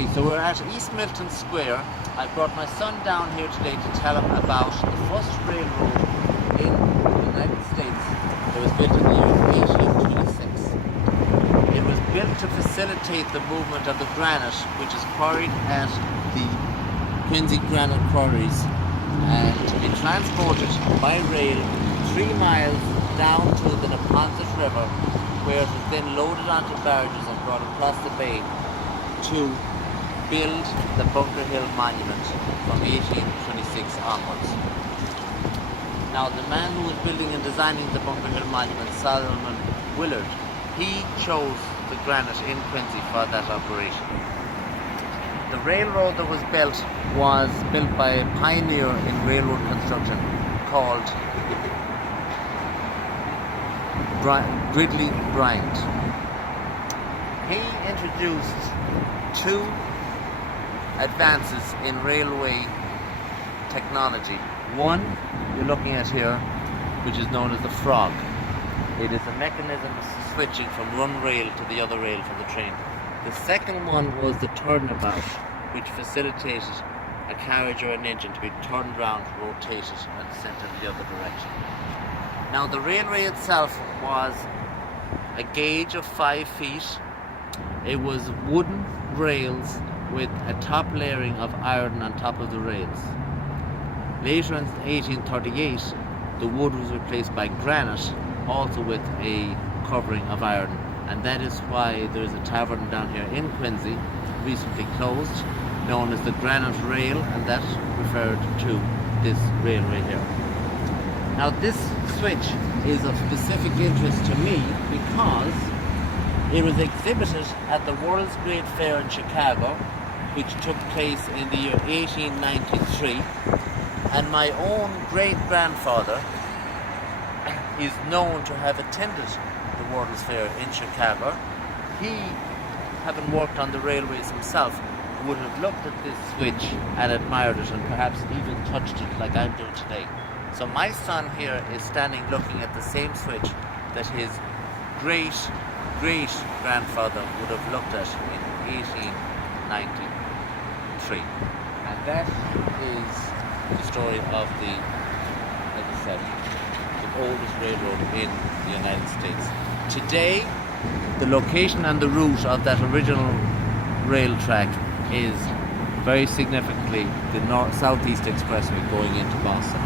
Okay, so we're at East Milton Square. I brought my son down here today to tell him about the first railroad in the United States that was built in the year 1826. It was built to facilitate the movement of the granite, which is quarried at the Quincy Granite Quarries, and to be transported by rail 3 miles down to the Neponset River, where it was then loaded onto barges and brought across the bay to build the Bunker Hill Monument from 1826 onwards. Now, the man who was building and designing the Bunker Hill Monument, Solomon Willard, he chose the granite in Quincy for that operation. The railroad that was built by a pioneer in railroad construction called Gridley Bryant. He introduced 2 advances in railway technology. One you're looking at here, which is known as the frog. It is a mechanism switching from one rail to the other rail for the train. The second one was the turnabout, which facilitated a carriage or an engine to be turned around, rotated, and sent in the other direction. Now, the railway itself was a gauge of 5 feet. It was wooden rails with a top layering of iron on top of the rails. Later in 1838, the wood was replaced by granite, also with a covering of iron, and that is why there's a tavern down here in Quincy, recently closed, known as the Granite Rail, and that referred to this railway here. Now, this switch is of specific interest to me because it was exhibited at the World's Great Fair in Chicago, which took place in the year 1893, and my own great-grandfather is known to have attended the World's Fair in Chicago. He, having worked on the railways himself, would have looked at this switch and admired it and perhaps even touched it like I'm doing today. So my son here is standing looking at the same switch that his great-great-grandfather would have looked at in 1893. And that is the story of the, as I said, the oldest railroad in the United States. Today, the location and the route of that original rail track is very significantly the Southeast Expressway going into Boston.